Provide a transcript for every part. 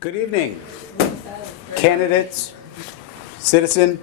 Good evening, candidates, citizen.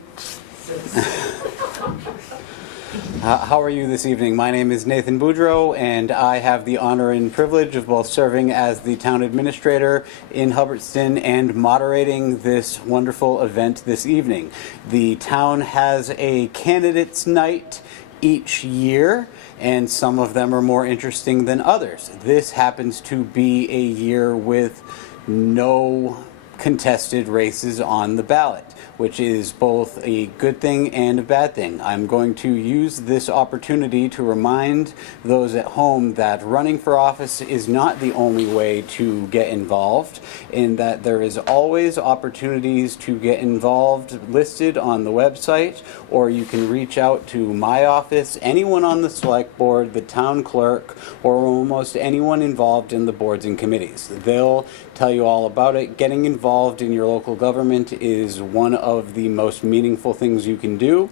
How are you this evening? My name is Nathan Boudreau, and I have the honor and privilege of both serving as the town administrator in Hubbardston and moderating this wonderful event this evening. The town has a candidates night each year, and some of them are more interesting than others. This happens to be a year with no contested races on the ballot, which is both a good thing and a bad thing. I'm going to use this opportunity to remind those at home that running for office is not the only way to get involved, in that there is always opportunities to get involved listed on the website, or you can reach out to my office, anyone on the select board, the town clerk, or almost anyone involved in the boards and committees. They'll tell you all about it. Getting involved in your local government is one of the most meaningful things you can do.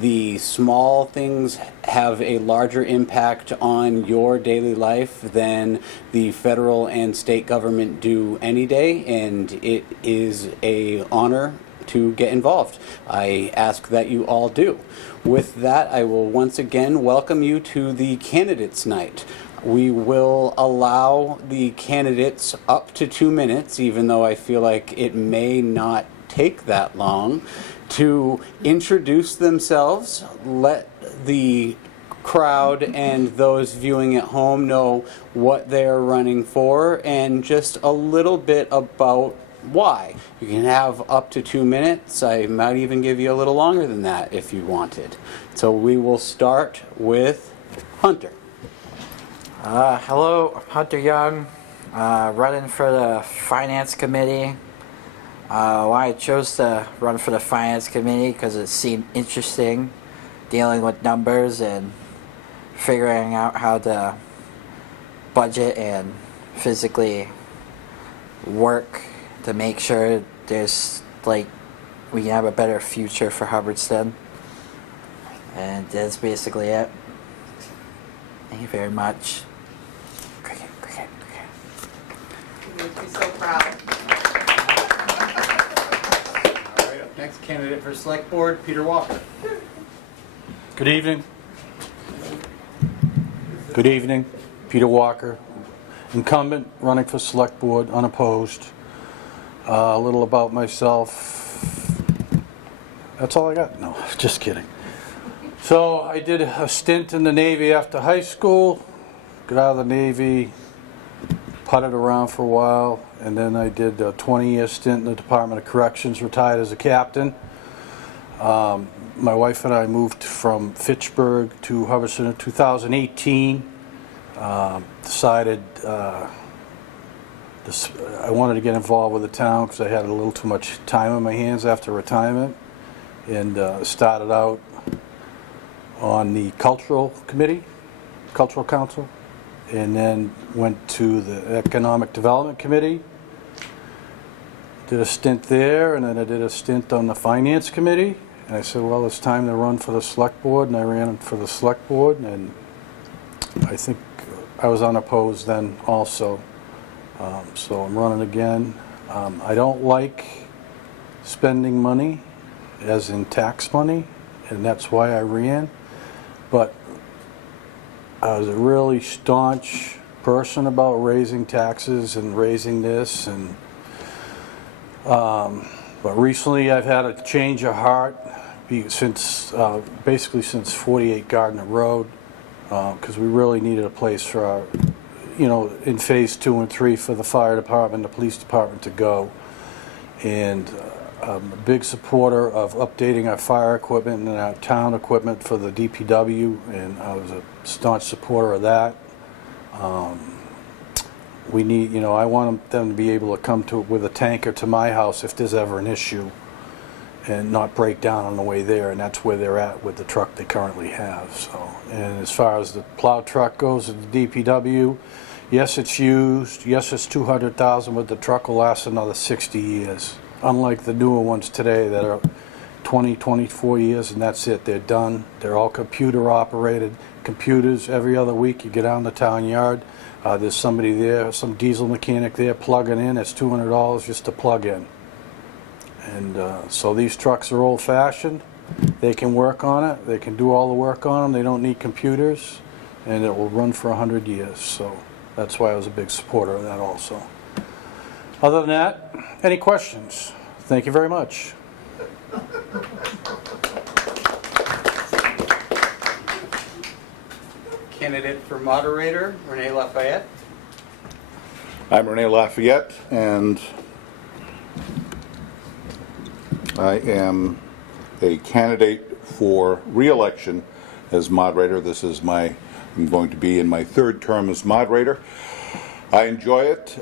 The small things have a larger impact on your daily life than the federal and state government do any day, and it is an honor to get involved. I ask that you all do. With that, I will once again welcome you to the Candidates Night. We will allow the candidates up to 2 minutes, even though I feel like it may not take that long, to introduce themselves, let the crowd and those viewing at home know what they're running for, and just a little bit about why. You can have up to 2 minutes. I might even give you a little longer than that if you wanted. So we will start with Hunter. Hello, Hunter Young, running for the Finance Committee. Why I chose to run for the Finance Committee because it seemed interesting, dealing with numbers and figuring out how to budget and physically work to make sure we can have a better future for Hubbardston. And that's basically it. Thank you very much. You make me so proud. All right, up next, candidate for select board, Peter Walker. Good evening. Good evening. Peter Walker, incumbent, running for select board, unopposed. A little about myself. That's all I got? No, just kidding. So I did a stint in the Navy after high school, got out of the Navy, putted around for a while, and then I did a 20-year stint in the Department of Corrections, retired as a captain. My wife and I moved from Fitchburg to Hubbardston in 2018. Decided I wanted to get involved with the town because I had a little too much time on my hands after retirement, and started out on the Cultural Council, and then went to the Economic Development Committee. Did a stint there, and then I did a stint on the Finance Committee. And I said, well, it's time to run for the Select Board, and I ran for the Select Board, and I think I was unopposed then also. So I'm running again. I don't like spending money, as in tax money, and that's why I ran. But I was a really staunch person about raising taxes and raising this, and but recently I've had a change of heart basically since 48 Gardner Road, because we really needed a place for our, in phase 2 and 3 for the fire department, the police department to go. And I'm a big supporter of updating our fire equipment and our town equipment for the DPW, and I was a staunch supporter of that. We need, I want them to be able to come with a tanker to my house if there's ever an issue, and not break down on the way there, and that's where they're at with the truck they currently have. So, and as far as the plow truck goes at the DPW, yes, it's used, yes, it's $200,000, but the truck will last another 60 years. Unlike the newer ones today that are 20, 24 years, and that's it, they're done. They're all computer operated. Computers, every other week you get out in the town yard, There's somebody there, some diesel mechanic there plugging in. It's $200 just to plug in. And so these trucks are old-fashioned. They can work on it. They can do all the work on them. They don't need computers. And it will run for 100 years. So that's why I was a big supporter of that also. Other than that, any questions? Thank you very much. Candidate for moderator, Renee Lafayette. I'm Rene Lafayette, and I am a candidate for re-election as moderator. I'm going to be in my third term as moderator. I enjoy it.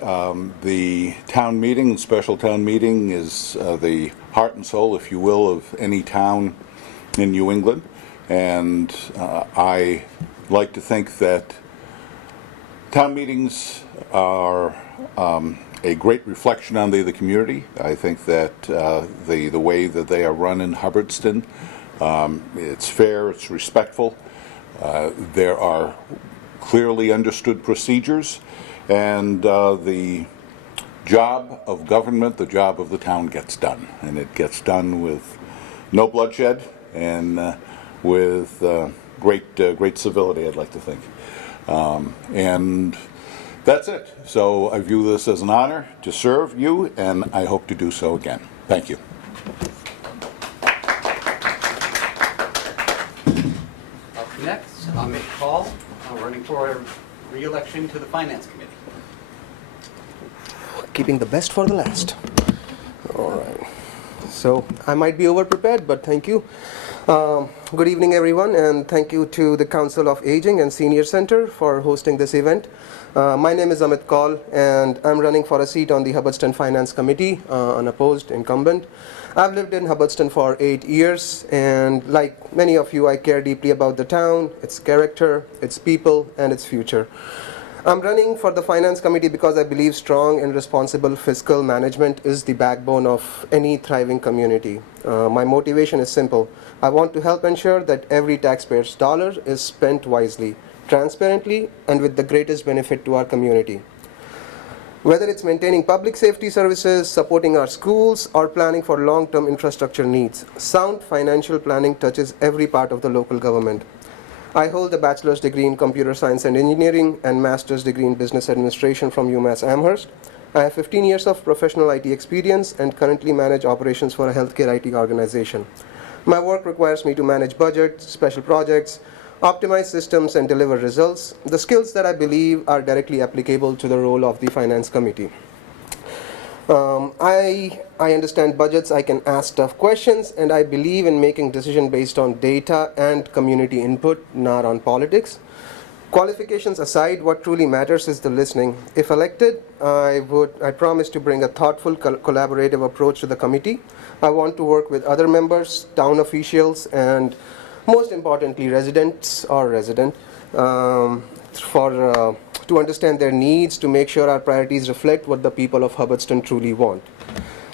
The town meeting, special town meeting, is the heart and soul, if you will, of any town in New England. And I like to think that town meetings are a great reflection on the community. I think that the way that they are run in Hubbardston, it's fair, it's respectful. There are clearly understood procedures, and the job of government, the job of the town gets done. And it gets done with no bloodshed and with great civility, I'd like to think. And that's it. So I view this as an honor to serve you, and I hope to do so again. Thank you. Up next, Amit Kaul, running for re-election to the Finance Committee. Keeping the best for the last. All right. So I might be over-prepared, but thank you. Good evening, everyone, and thank you to the Council of Aging and Senior Center for hosting this event. My name is Amit Kaul, and I'm running for a seat on the Hubbardston Finance Committee, unopposed incumbent. I've lived in Hubbardston for 8 years, and like many of you, I care deeply about the town, its character, its people, and its future. I'm running for the Finance Committee because I believe strong and responsible fiscal management is the backbone of any thriving community. My motivation is simple. I want to help ensure that every taxpayer's dollar is spent wisely, transparently, and with the greatest benefit to our community. Whether it's maintaining public safety services, supporting our schools, or planning for long-term infrastructure needs, sound financial planning touches every part of the local government. I hold a bachelor's degree in computer science and engineering and master's degree in business administration from UMass Amherst. I have 15 years of professional IT experience and currently manage operations for a healthcare IT organization. My work requires me to manage budgets, special projects, optimize systems, and deliver results, the skills that I believe are directly applicable to the role of the Finance Committee. I understand budgets, I can ask tough questions, and I believe in making decisions based on data and community input, not on politics. Qualifications aside, what truly matters is the listening. If elected, I promise to bring a thoughtful, collaborative approach to the committee. I want to work with other members, town officials, and most importantly, residents or resident, to understand their needs, to make sure our priorities reflect what the people of Hubbardston truly want.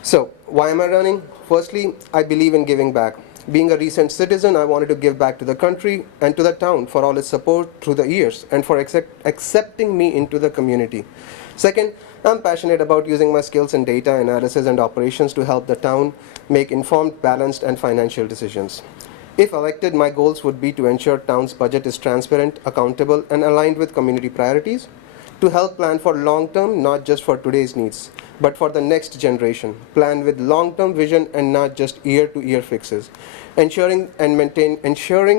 So, why am I running? Firstly, I believe in giving back. Being a recent citizen, I wanted to give back to the country and to the town for all its support through the years and for accepting me into the community. Second, I'm passionate about using my skills in data analysis and operations to help the town make informed, balanced, and financial decisions. If elected, my goals would be to ensure town's budget is transparent, accountable, and aligned with community priorities, to help plan for long-term, not just for today's needs, but for the next generation, plan with long-term vision and not just year-to-year fixes, ensuring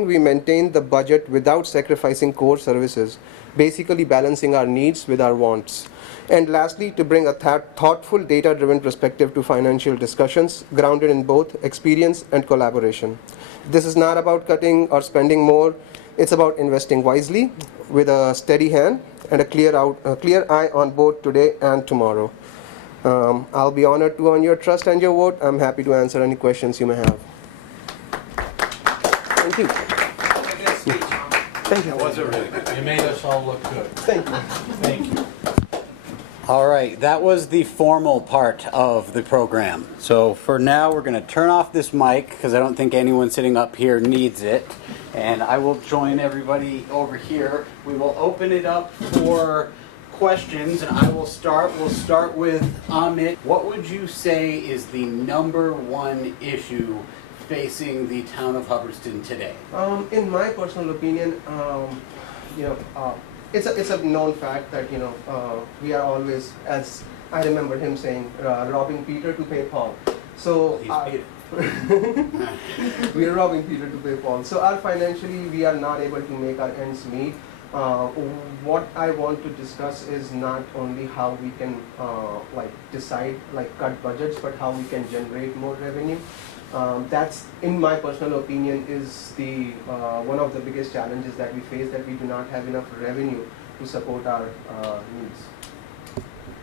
we maintain the budget without sacrificing core services, basically balancing our needs with our wants. And lastly, to bring a thoughtful, data-driven perspective to financial discussions, grounded in both experience and collaboration. This is not about cutting or spending more. It's about investing wisely with a steady hand and a clear eye on both today and tomorrow. I'll be honored to earn your trust and your vote. I'm happy to answer any questions you may have. Thank you. Thank you. Was it really good? You made us all look good. Thank you. Thank you. All right, that was the formal part of the program. So for now, we're going to turn off this mic because I don't think anyone sitting up here needs it. And I will join everybody over here. We will open it up for questions, and I will start. We'll start with Amit. What would you say is the number one issue facing the town of Hubbardston today? In my personal opinion, it's a known fact that we are always, as I remember him saying, robbing Peter to pay Paul. So He's paid. we are robbing Peter to pay Paul. So financially, we are not able to make our ends meet. What I want to discuss is not only how we can decide cut budgets, but how we can generate more revenue. That's, in my personal opinion, is the one of the biggest challenges that we face, that we do not have enough revenue to support our needs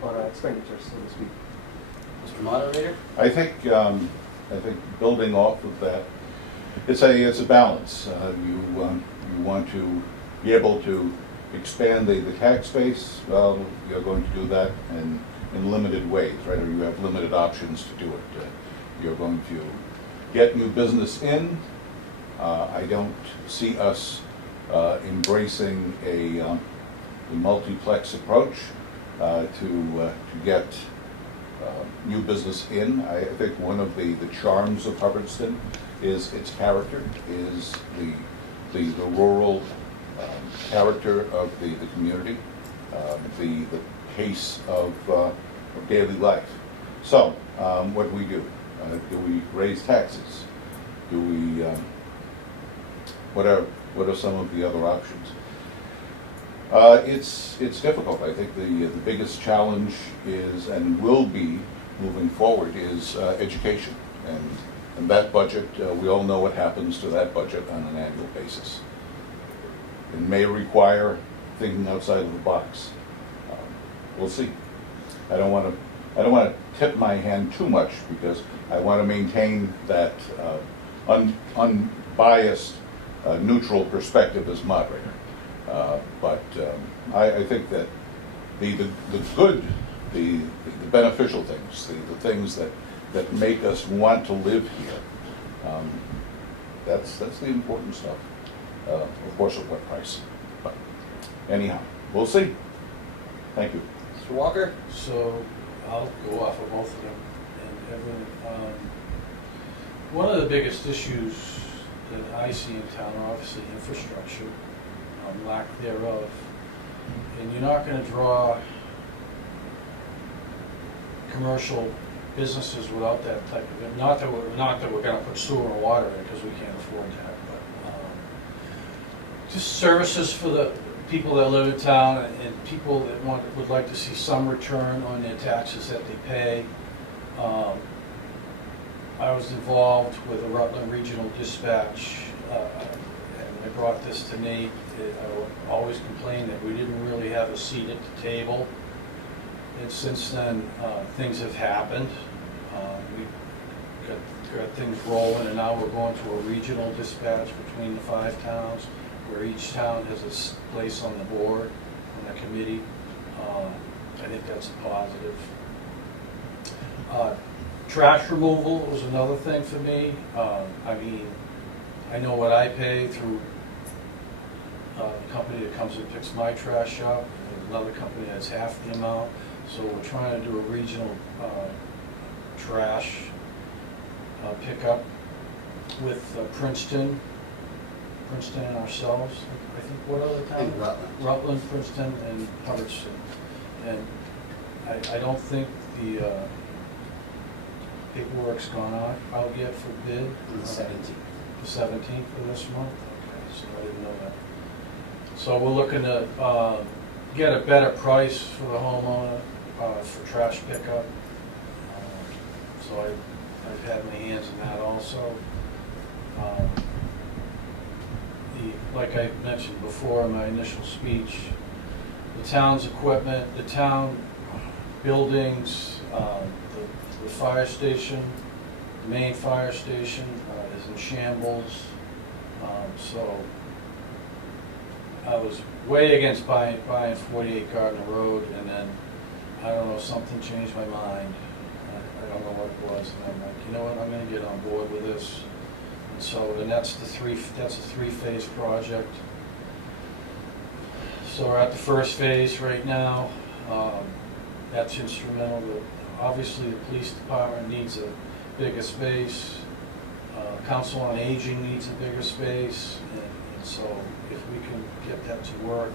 or our expenditures, so to speak. Mr. Moderator? I think building off of that, it's a balance. You want to be able to expand the tax base. Well, you're going to do that in limited ways, right? Or you have limited options to do it. You're going to get new business in. I don't see us embracing a multiplex approach to get new business in. I think one of the charms of Hubbardston is its character, is the rural character of the community, the pace of daily life. So, what do we do? Do we raise taxes? Do we? What are some of the other options? It's difficult. I think the biggest challenge is, and will be moving forward, is education, and that budget. We all know what happens to that budget on an annual basis. It may require thinking outside of the box. We'll see. I don't want to tip my hand too much, because I want to maintain that unbiased, neutral perspective as moderator. But I think that the good, the beneficial things, the things that make us want to live here, that's the important stuff. Of course, at what price? But anyhow, we'll see. Thank you. Mr. Walker? So I'll go off of both of them. And everyone, one of the biggest issues that I see in town are obviously infrastructure, lack thereof. And you're not going to draw commercial businesses without that type of it. Not that we're going to put sewer and water in, because we can't afford that. But just services for the people that live in town, and people that would like to see some return on their taxes that they pay. I was involved with the Rutland Regional Dispatch, and I brought this to Nate. I always complained that we didn't really have a seat at the table, and since then things have happened. We got things rolling, and now we're going to a regional dispatch between the 5 towns, where each town has a place on the board, on the committee. I think that's a positive. Trash removal was another thing for me. I mean, I know what I pay through the company that comes and picks my trash up, and another company that's half the amount. So we're trying to do a regional trash pickup with Princeton and ourselves. I think, what other town? In Rutland. Rutland, Princeton, and Hubbardston. And I don't think the paperwork's gone out yet for bid. On the 17th. The 17th of this month? Okay, so I didn't know that. So we're looking to get a better price for the homeowner for trash pickup. So I've had my hands in that also. Like I mentioned before in my initial speech, the town's equipment, the town buildings, the fire station, the main fire station is in shambles. So I was way against buying 48 Gardner Road, and then, I don't know, something changed my mind. I don't know what it was, and I'm like, you know what, I'm gonna get on board with this. And so, and that's a 3-phase project. So we're at the first phase right now. That's instrumental. Obviously, the police department needs a bigger space. Council on Aging needs a bigger space, and so if we can get that to work,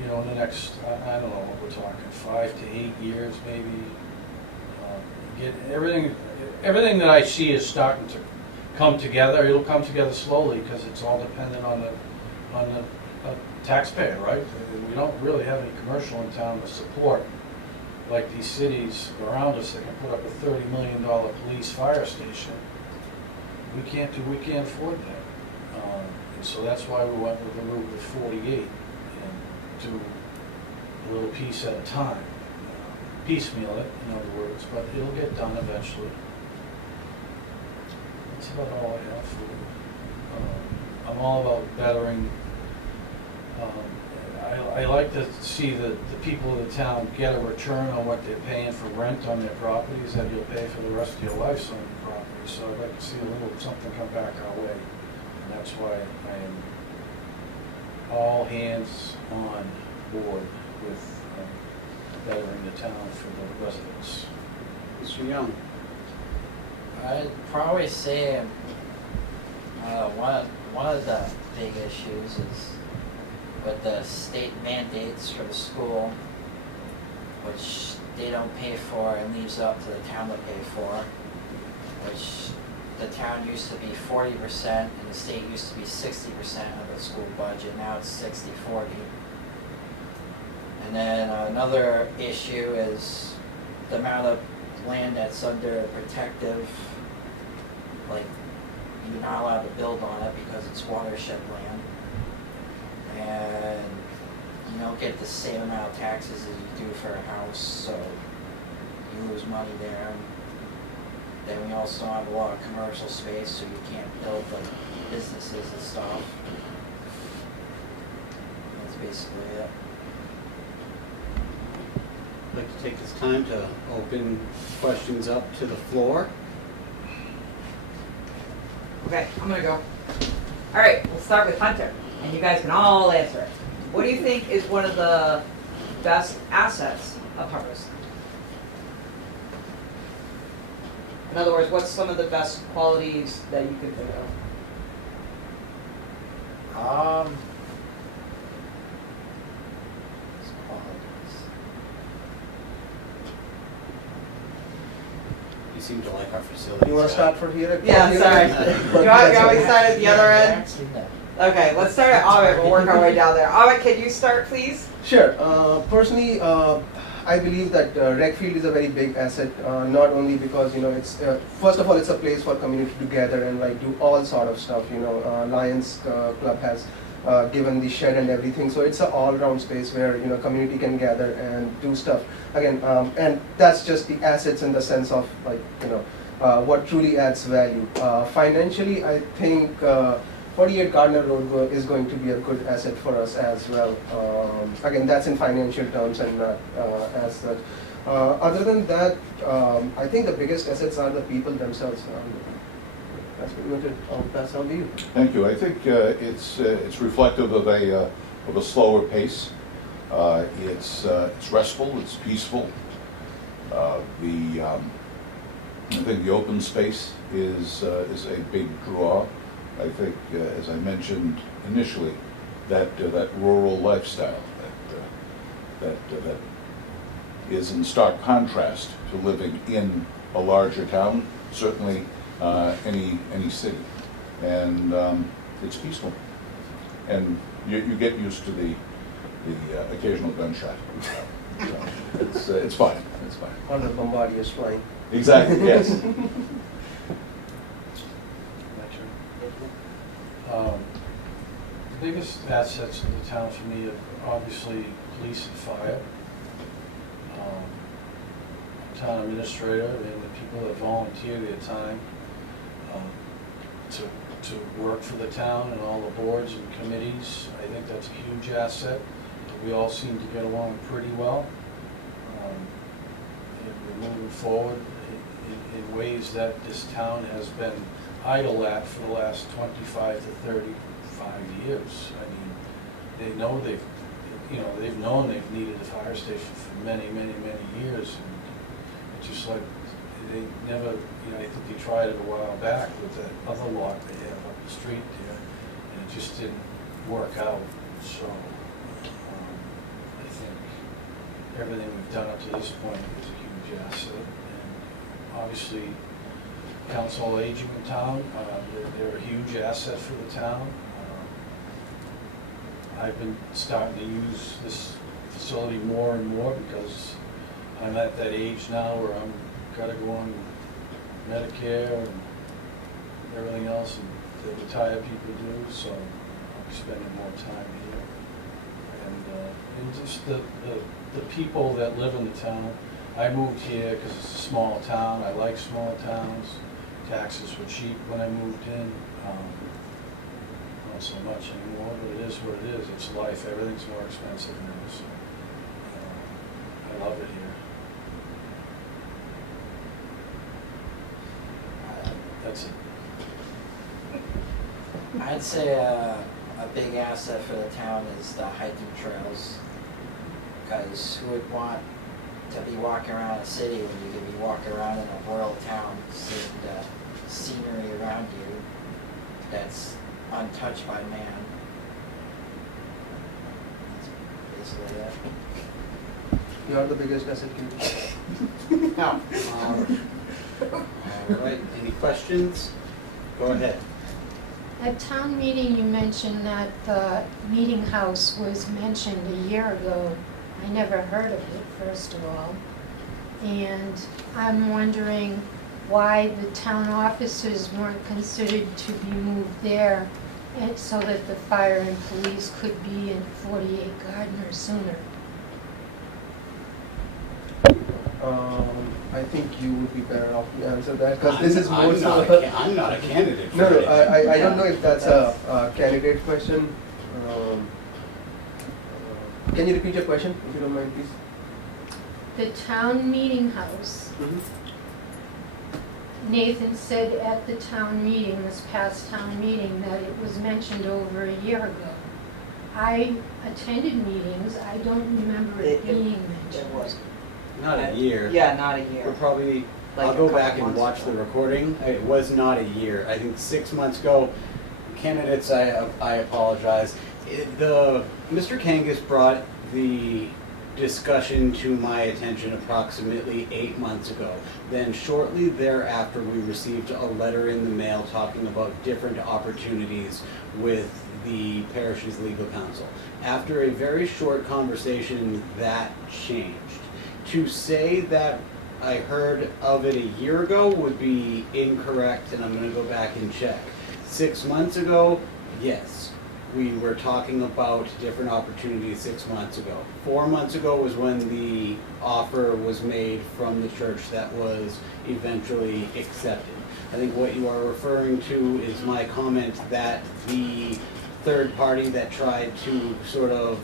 you know, in the next, I don't know what we're talking, 5 to 8 years maybe. Get everything that I see is starting to come together. It'll come together slowly because it's all dependent on the taxpayer, right? We don't really have any commercial in town to support like these cities around us that can put up a $30 million police fire station. We can't afford that. And so that's why we went with the route of 48 and do a little piece at a time. Piecemeal it, in other words, but it'll get done eventually. That's about all I have for you. I'm all about bettering. I like to see the people of the town get a return on what they're paying for rent on their properties that you'll pay for the rest of your life on your property. So I'd like to see a little something come back our way. And that's why I am all hands on board with bettering the town for the residents. Mr. Young? I'd probably say one of the big issues is with the state mandates for the school, which they don't pay for and leaves up to the town to pay for, which the town used to be 40% and the state used to be 60% of the school budget. Now it's 60-40. And then another issue is the amount of land that's under protective, like you're not allowed to build on it because it's watershed land. And you don't get the same amount of taxes as you do for a house, so you lose money there. Then we also have a lot of commercial space, so you can't build like businesses and stuff. That's basically it. I'd like to take this time to open questions up to the floor. Okay, I'm gonna go. All right, we'll start with Hunter, and you guys can all answer it. What do you think is one of the best assets of Hubbardston? In other words, what's some of the best qualities that you could think of? You seem to like our facilities. You want to start from here? Yeah, sorry. You want me to start at the other end? Actually, no. Okay, let's start at Amit. We'll work our way down there. Amit, can you start, please? Sure. Personally, I believe that rec field is a very big asset. Not only because it's first of all it's a place for community to gather and like do all sort of stuff. Lions Club has given the shed and everything, so it's an all-round space where community can gather and do stuff. Again, and that's just the assets in the sense of like what truly adds value. Financially, I think 48 Gardner Road is going to be a good asset for us as well. Again, that's in financial terms and not as such. Other than that, I think the biggest assets are the people themselves. That's pretty much it. I'll pass on to you. Thank you. I think it's reflective of a slower pace. It's restful. It's peaceful. I think the open space is a big draw. I think, as I mentioned initially, that rural lifestyle that is in stark contrast to living in a larger town, certainly any city, and it's peaceful, and you get used to the occasional gunshot. So it's fine. It's fine. Or the bombardiers flying. Exactly. Yes. The biggest assets of the town for me are obviously police and fire, town administrator, and the people that volunteer their time to work for the town and all the boards and committees. I think that's a huge asset. We all seem to get along pretty well. We're moving forward in ways that this town has been idle at for the last 25 to 35 years. I mean, they know you know, they've known they've needed a fire station for many, many, many years. And it's just like, they never, you know, I think they tried it a while back with that other lot they have up the street there, and it just didn't work out. So, I think everything we've done up to this point is a huge asset. And obviously, Council on Aging in town, they're a huge asset for the town. I've been starting to use this facility more and more because I'm at that age now where I'm gotta go on Medicare and everything else that retired people do, so I'll be spending more time here. And just the people that live in the town. I moved here because it's a small town. I like small towns. Taxes were cheap when I moved in. Not so much anymore, but it is what it is. It's life. Everything's more expensive now, so I love it here. That's it. I'd say a big asset for the town is the hiking trails. Because who would want to be walking around a city when you could be walking around in a rural town, seeing the scenery around you that's untouched by man? That's basically it. You are the biggest asset. Now, all right, any questions? Go ahead. At town meeting, you mentioned that the meeting house was mentioned a year ago. I never heard of it, first of all. And I'm wondering why the town offices weren't considered to be moved there, and so that the fire and police could be in 48 Gardner sooner. I think you would be better off to answer that, because this is more I'm so. I'm not a candidate for No, it. I don't know if that's a candidate question. Can you repeat your question, if you don't mind, please? The town meeting house, Nathan said at the town meeting, this past town meeting, that it was mentioned over a year ago. I attended meetings, I don't remember it being It mentioned. was. Not a year. Yeah, not a We're year. probably, Like I'll a go couple back and months watch ago. the recording. It was not a year. I think 6 months ago. Candidates, I apologize. Mr. Kangas brought the discussion to my attention approximately 8 months ago. Then shortly thereafter, we received a letter in the mail talking about different opportunities with the parish's legal counsel. After a very short conversation, that changed. To say that I heard of it a year ago would be incorrect, and I'm going to go back and check. 6 months ago, yes, we were talking about different opportunities 6 months ago. 4 months ago was when the offer was made from the church that was eventually accepted. I think what you are referring to is my comment that the third party that tried to sort of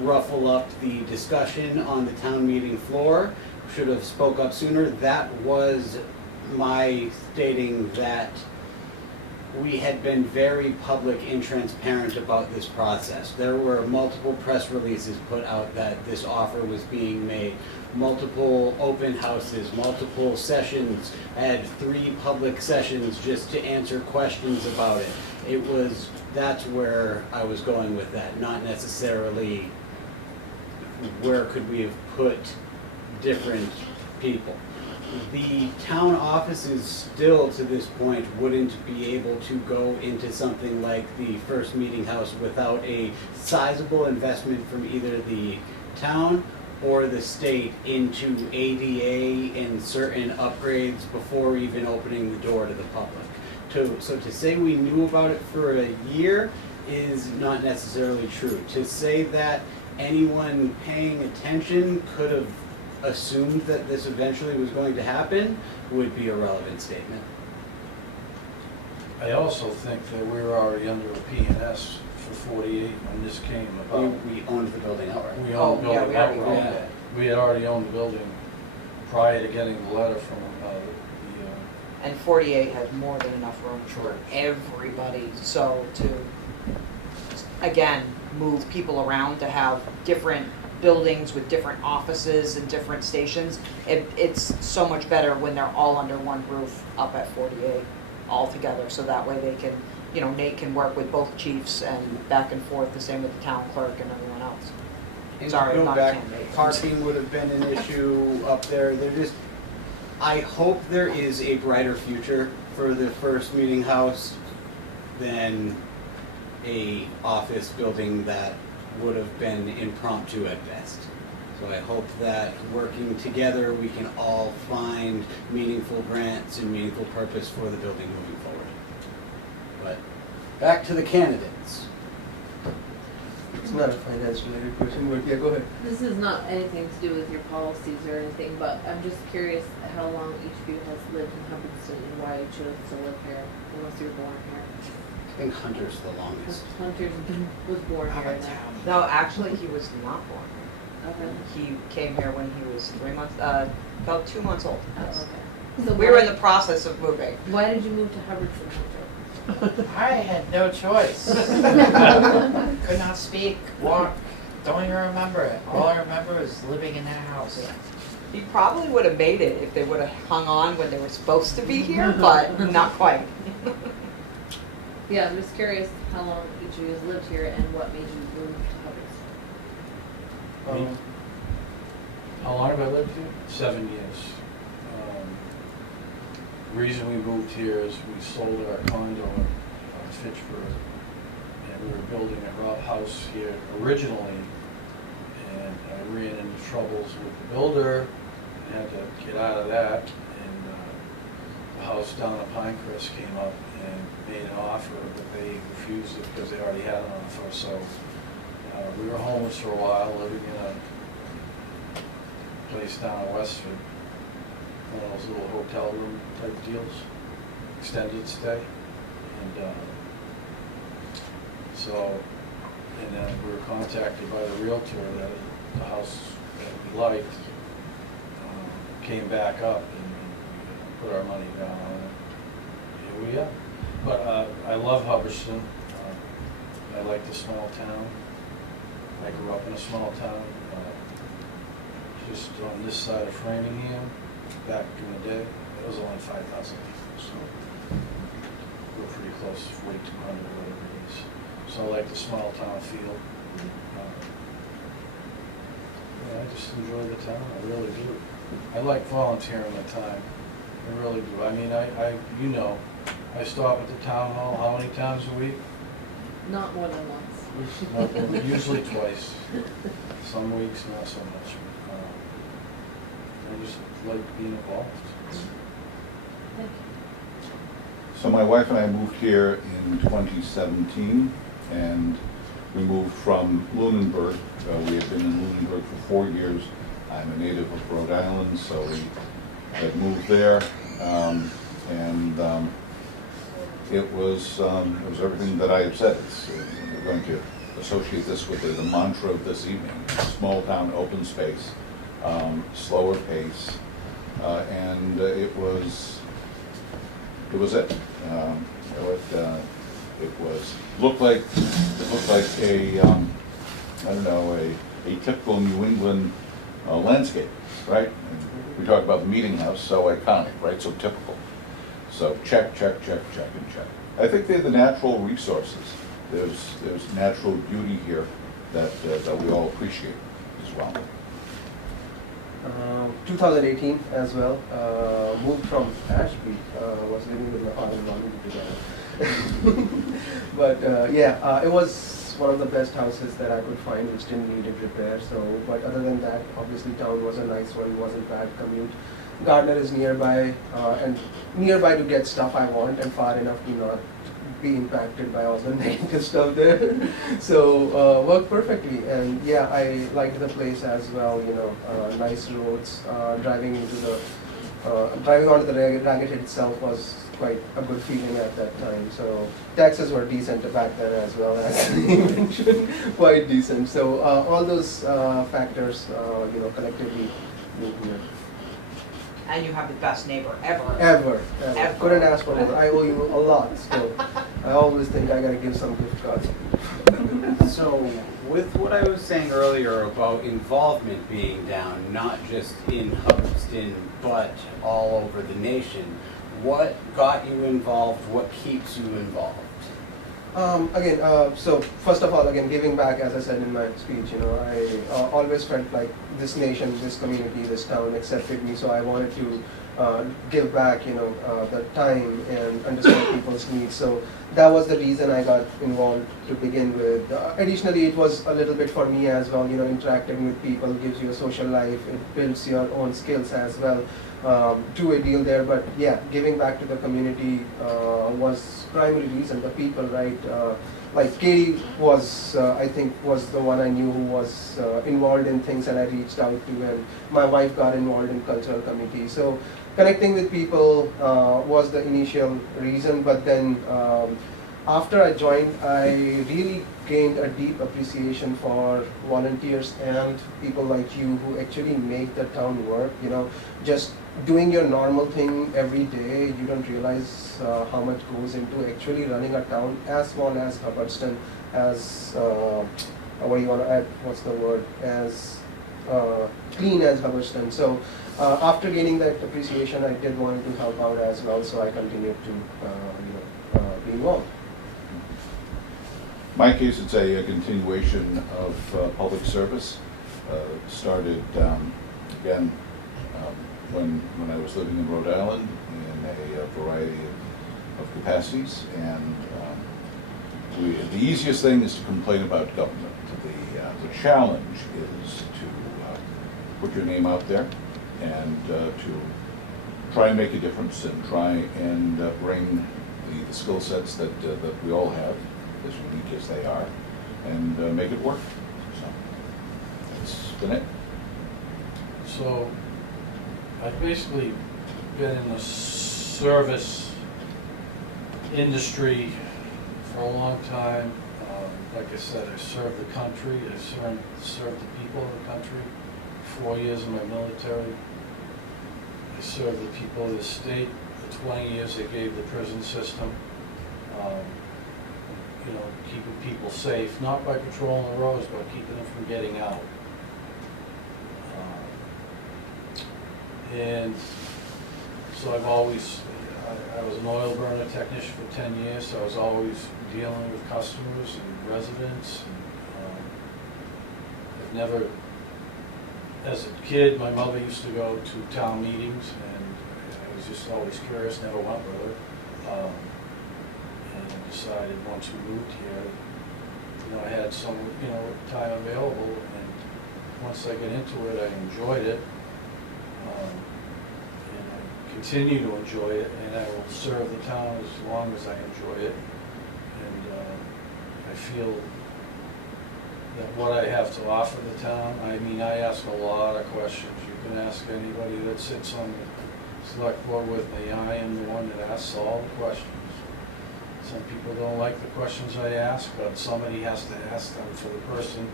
ruffle up the discussion on the town meeting floor should have spoke up sooner. That was my stating that we had been very public and transparent about this process. There were multiple press releases put out that this offer was being made, multiple open houses, multiple sessions. I had 3 public sessions just to answer questions about it. That's where I was going with that, not necessarily where could we have put different people. The town offices still, to this point, wouldn't be able to go into something like the first meeting house without a sizable investment from either the town or the state into ADA and certain upgrades before even opening the door to the public. So to say we knew about it for a year is not necessarily true. To say that anyone paying attention could have assumed that this eventually was going to happen would be a relevant statement. I also think that we were already under a P&S for 48 when this came about. We owned the building outright. We Oh, owned the yeah, building we already outright. owned it. We had already owned the building prior to getting the letter from And 48 had more than enough room for everybody. So to, again, move people around to have different buildings with different offices and different stations. It's so much better when they're all under one roof up at 48 all together, so that way they can, you know, Nate can work with both chiefs and back and forth, the same with the town clerk and everyone else. And Sorry, to I'm go not a back, candidate. parking would have been an issue up there. I hope there is a brighter future for the first meeting house than a office building that would have been impromptu at best. So I hope that working together, we can all find meaningful grants and meaningful purpose for the building moving forward. But back to the candidates. It's not a finance related question, but yeah, go ahead. This is not anything to do with your policies or anything, but I'm just curious how long each of you has lived in Hubbardston and why you chose to live here, unless you were born here. I think Hunter's the longest. Hunters was born here now. No, actually, he was not born here. Okay. He came here when he was about 2 months old. Oh, Yes. okay. So We were in the process of moving. Why did you move to Hubbardston, Hunter? I had no choice. Could not speak, walk, don't even remember it. All I remember is living in that house. He probably would have made it if they would have hung on when they were supposed to be here, but not quite. Yeah, I'm just curious how long each of you has lived here and what made you move to Hubbardston. How long have I lived here? 7 years. The reason we moved here is we sold our condo in Fitchburg, and we were building a house here originally, and I ran into troubles with the builder, and had to get out of that, and the house down at Pinecrest came up and made an offer, but they refused it because they already had an offer, so we were homeless for a while, living in a place down in Westford, one of those little hotel room type deals, extended stay. And and then we were contacted by the realtor that the house that we liked came back up, and we put our money down on it. Here we are. But I love Hubbardston. I like the small town. I grew up in a small town, just on this side of Framingham. Back in the day, it was only 5,000 people, so we're pretty close, 4,200, whatever it is. So I like the small town feel. Yeah, I just enjoy the town, I really do. I like volunteering the time, I really do. I mean, you know, I stop at the town hall how many times a week? Not more than once. Usually twice. Some weeks not so much. I just like being involved. Thank you. So my wife and I moved here in 2017, and we moved from Lunenburg. We had been in Lunenburg for 4 years. I'm a native of Rhode Island, so we had moved there, it was everything that I have said. We're going to associate this with the mantra of this evening: small town, open space, slower pace, and it was it. It looked like a I don't know, a typical New England landscape, right? And we talk about the meeting house, so iconic, right? So typical. So check, check, check, check, and check. I think they're the natural resources. There's natural beauty here that we all appreciate as well. 2018 as well. Moved from Ashby. Was living with my father and mom together. But it was one of the best houses that I could find, which didn't need repair. So, but other than that, obviously town was a nice one. Wasn't bad commute. Gardner is nearby, and nearby to get stuff I want, and far enough to not be impacted by all the negative stuff there. So worked perfectly, and yeah, I liked the place as well. You know, nice roads. Driving onto the Ragged Hill itself was quite a good feeling at that time. So taxes were decent back then as well, as you mentioned, quite decent. So all those factors, collectively moved here. And you have the best neighbor ever. Ever. Ever. Couldn't ask for more. I owe you a lot still. I always think I gotta give some gift cards. So, with what I was saying earlier about involvement being down, not just in Hubbardston, but all over the nation, what got you involved? What keeps you involved? So first of all, again, giving back, as I said in my speech, I always felt like this nation, this community, this town accepted me, so I wanted to give back, the time and understand people's needs. So that was the reason I got involved to begin with. Additionally, it was a little bit for me as well, interacting with people gives you a social life, it builds your own skills as well. To a deal there, but yeah, giving back to the community was primary reason. The people, right? Like Katie was, I think, was the one I knew who was involved in things, and I reached out to, and my wife got involved in cultural committee. So connecting with people was the initial reason, but then after I joined, I really gained a deep appreciation for volunteers and people like you who actually make the town work. Just doing your normal thing every day, you don't realize how much goes into actually running a town as small as Hubbardston, as what do you want to add? What's the word? As clean as Hubbardston. So after gaining that appreciation, I did want to help out as well. So I continued to be involved. My case, it's a continuation of public service. Started again when I was living in Rhode Island in a variety of capacities, and the easiest thing is to complain about government. The challenge is to put your name out there and to try and make a difference and try and bring the skill sets that we all have, as unique as they are, and make it work. So that's been it. So I've basically been in the service industry for a long time. Like I said, I served the country, I served the people of the country. 4 years in my military. I served the people of the state. The 20 years I gave the prison system. Keeping people safe, not by patrolling the roads, but keeping them from getting out. And so I've always, I was an oil burner technician for 10 years, so I was always dealing with customers and residents. And, I've never, as a kid, my mother used to go to town meetings, and I was just always curious, never went with her. And I decided once we moved here, I had some, time available, and once I got into it, I enjoyed it. And I continue to enjoy it, and I will serve the town as long as I enjoy it. And I feel that what I have to offer the town, I ask a lot of questions. You can ask anybody that sits on the select board with me. I am the one that asks all the questions. Some people don't like the questions I ask, but somebody has to ask them for the person,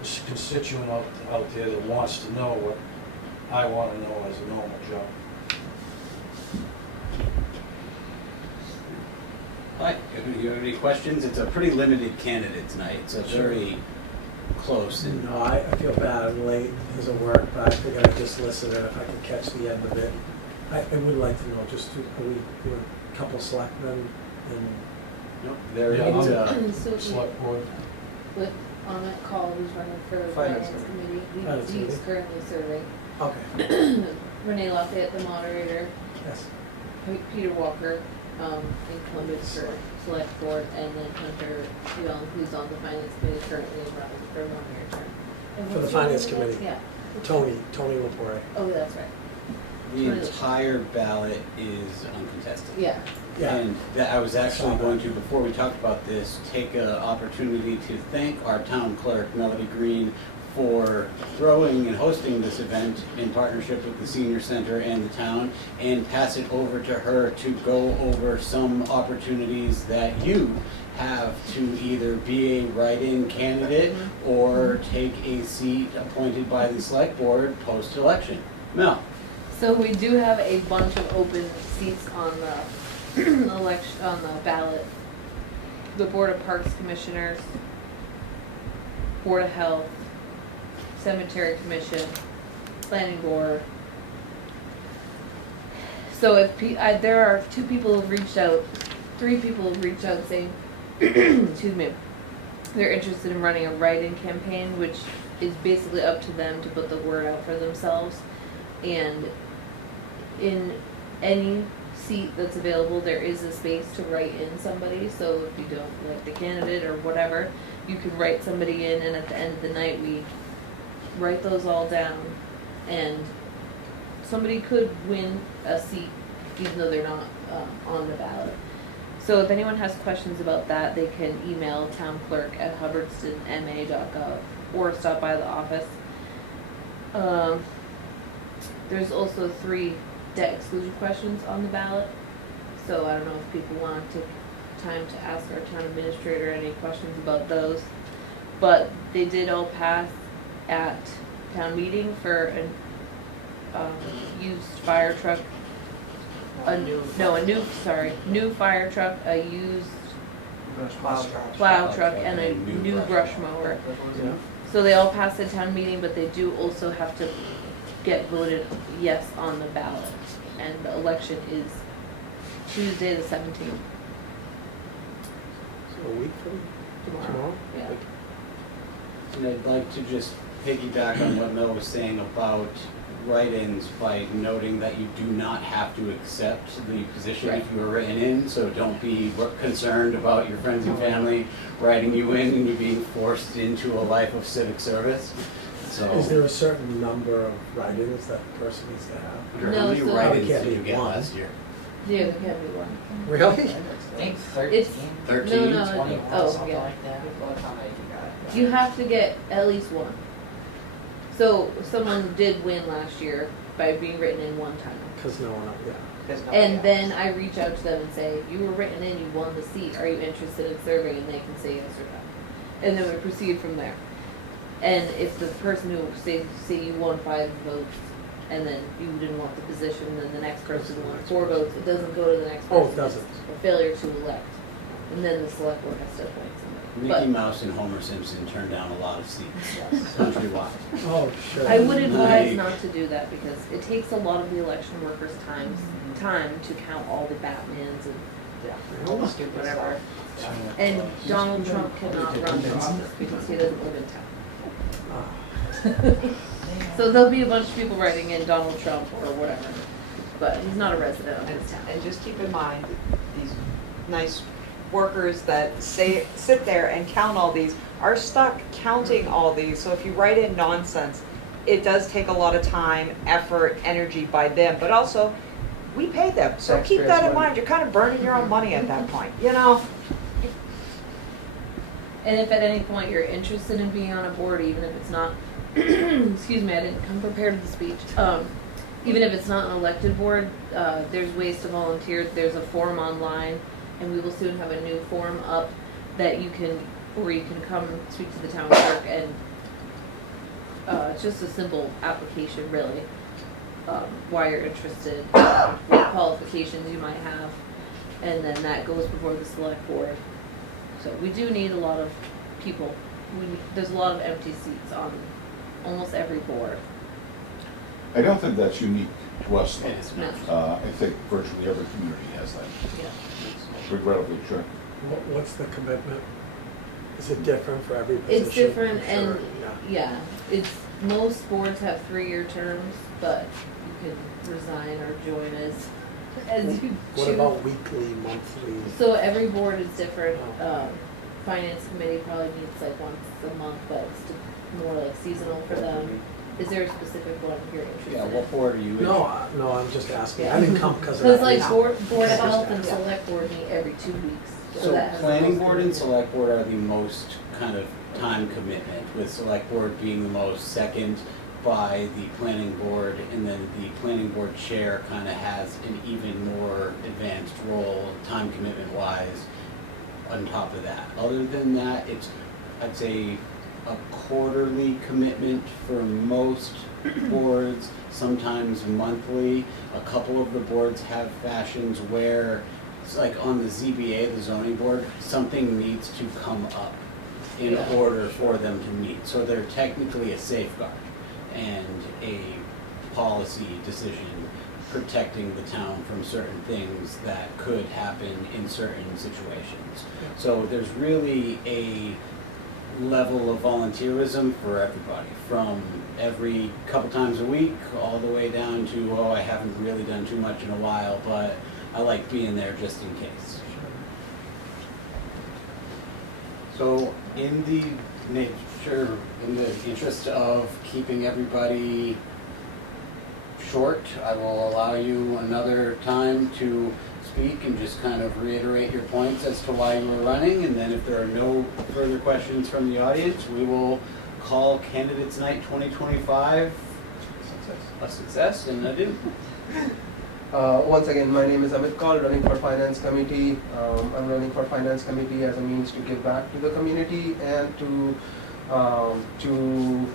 the constituent out there that wants to know what I want to know as a normal Joe. Hi, if you have any questions, it's a pretty limited candidate tonight, so very close. And No, I feel bad, I'm late because of work, but I figured I'd just listen and if I could catch the end of it. I would like to know, just we're a couple of selectmen and no, there Yeah, is, So Select board. with on that call, who's running for the Finance finance committee, Finance he's committee. currently serving. okay, Renee Lafayette, the moderator, yes. Peter Walker, in Columbus for select board, and then Hunter Young, who's on the finance committee currently running for a 1-year term. And For the what's your finance name again? committee. Yeah. Tony Lapore. Oh, that's right. the entire ballot is uncontested. Yeah. Yeah. And that I was actually going to, before we talked about this, take an opportunity to thank our town clerk, Melody Green, for throwing and hosting this event in partnership with the senior center and the town, and pass it over to her to go over some opportunities that you have to either be a write-in candidate or take a seat appointed by the select board post-election. Mel? So we do have a bunch of open seats on the election, on the ballot. The Board of Parks Commissioners, Board of Health, Cemetery Commission, Planning Board. So if there are 2 people who've reached out, 3 people who've reached out saying, excuse me, they're interested in running a write-in campaign, which is basically up to them to put the word out for themselves. And in any seat that's available, there is a space to write in somebody. So if you don't like the candidate or whatever, you can write somebody in, and at the end of the night, we write those all down. And somebody could win a seat even though they're not on the ballot. So if anyone has questions about that, they can email townclerk@hubbardstonma.gov or stop by the office. There's also 3 debt exclusion questions on the ballot. So I don't know if people want to take time to ask our town administrator any questions about those. But they did all pass at town meeting for an used fire truck. A new fire truck, a used plow truck, and a new brush mower. Yeah. So they all passed at town meeting, but they do also have to get voted yes on the ballot. And the election is Tuesday the 17th, So a week from tomorrow. Yeah. And I'd like to just piggyback on what Mel was saying about write-ins by noting that you do not have to accept the position if you were written in, so don't be concerned about your friends and family writing you in and you being forced into a life of civic service. So, Is there a certain number of write-ins that the person needs to have? how many No, so- write-ins Can't did be you get one. last year? Yeah, there can't be one. Really? I think It's 13? no, 21, oh, something yeah. like that. What time you got? You have to get at least one. So someone did win last year by being written in one time. Because no one, yeah. And then I reach out to them and say, you were written in, you won the seat, are you interested in serving? And they can say yes or no. And then we proceed from there. And if the person who, say you won 5 votes, and then you didn't want the position, then the next person won 4 votes, it doesn't go to the next person. Oh, it doesn't. It's a failure to elect. And then the select board has to appoint somebody. Mickey Mouse and Homer Simpson turned down a lot of seats countrywide. Oh, sure. I would advise Like- not to do that because it takes a lot of the election workers' time to count all the Batmans and whatever. And Donald Trump cannot run for office because he doesn't live in town. So there'll be a bunch of people writing in Donald Trump or whatever, but he's not a resident of this town. And just keep in mind, these nice workers that sit there and count all these are stuck counting all these. So if you write in nonsense, it does take a lot of time, effort, energy by them, but also we pay them. So keep that in mind. You're kind of burning your own money at that point, you know? And if at any point you're interested in being on a board, even if it's not, excuse me, I didn't come prepared with the speech. Even if it's not an elected board, there's ways to volunteer. There's a form online, and we will soon have a new form up that you can, where you can come speak to the town clerk, and it's just a simple application, really. Why you're interested, what qualifications you might have, and then that goes before the select board. So we do need a lot of people. There's a lot of empty seats on almost every board. I don't think that's unique to us, though. It is No. not. I think virtually every community has that, Yeah. regrettably true. What's the commitment? Is it different for every position? It's different, I'm sure, and yeah, it's most boards have 3-year terms, but you can resign or join as you choose. What about weekly, monthly? So every board is different. Finance committee probably meets like once a month, but it's more like seasonal for them. Is there a specific one you're interested Yeah, in? what board are you in? No, I'm just asking. Yeah. I didn't come because of that. Because like reason. board of health and Yeah. select board meet every 2 weeks. So that has planning most board of and it. select board are the most kind of time commitment, with select board being the most, second by the planning board, and then the planning board chair kind of has an even more advanced role, time commitment wise, on top of that. Other than that, it's, I'd say, a quarterly commitment for most boards, sometimes monthly. A couple of the boards have fashions where, it's like on the ZBA, the zoning board, something needs to come up in Yeah. order for them to meet. So they're technically a safeguard and a policy decision protecting the town from certain things that could happen in certain situations. So there's really a level of volunteerism for everybody, from every couple times a week all the way down to, oh, I haven't really done too much in a while, but I like being there just in case. So in the interest of keeping everybody short, I will allow you another time to speak and just kind of reiterate your points as to why you were running, and then if there are no further questions from the audience, we will call Candidates Night 2025 a success and a do. Once again, my name is Amit Kaul, running for Finance Committee. I'm running for Finance Committee as a means to give back to the community and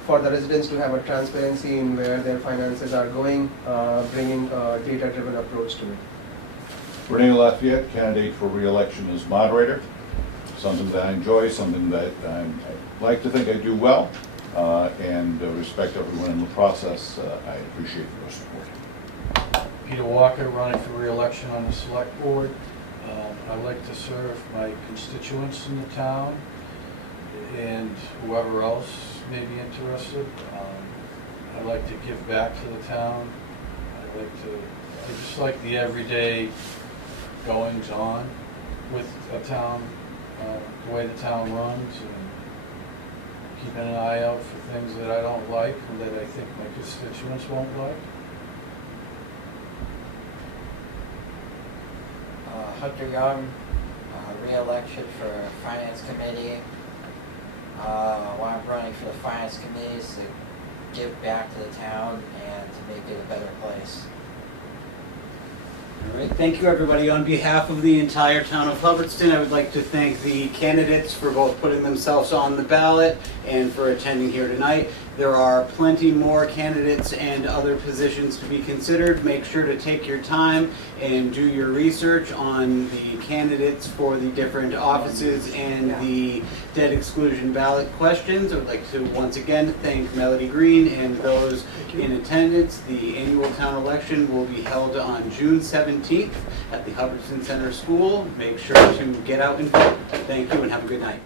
for the residents to have a transparency in where their finances are going, bringing a data-driven approach to it. Rene Lafayette, candidate for re-election as moderator. Something that I enjoy, something that I like to think I do well, and respect everyone in the process. I appreciate your support. Peter Walker, running for re-election on the select board. I like to serve my constituents in the town and whoever else may be interested. I like to give back to the town. I just like the everyday goings on with a town, the way the town runs, and keeping an eye out for things that I don't like or that I think my constituents won't like. Hunter Young, re-election for Finance Committee. Why I'm running for the Finance Committee is to give back to the town and to make it a better place. All right, thank you, everybody. On behalf of the entire town of Hubbardston, I would like to thank the candidates for both putting themselves on the ballot and for attending here tonight. There are plenty more candidates and other positions to be considered. Make sure to take your time and do your research on the candidates for the different offices and the debt exclusion ballot questions. I would like to once again thank Melody Green and those in attendance. The annual town election will be held on June 17th at the Hubbardston Center School. Make sure to get out and vote. Thank you and have a good night.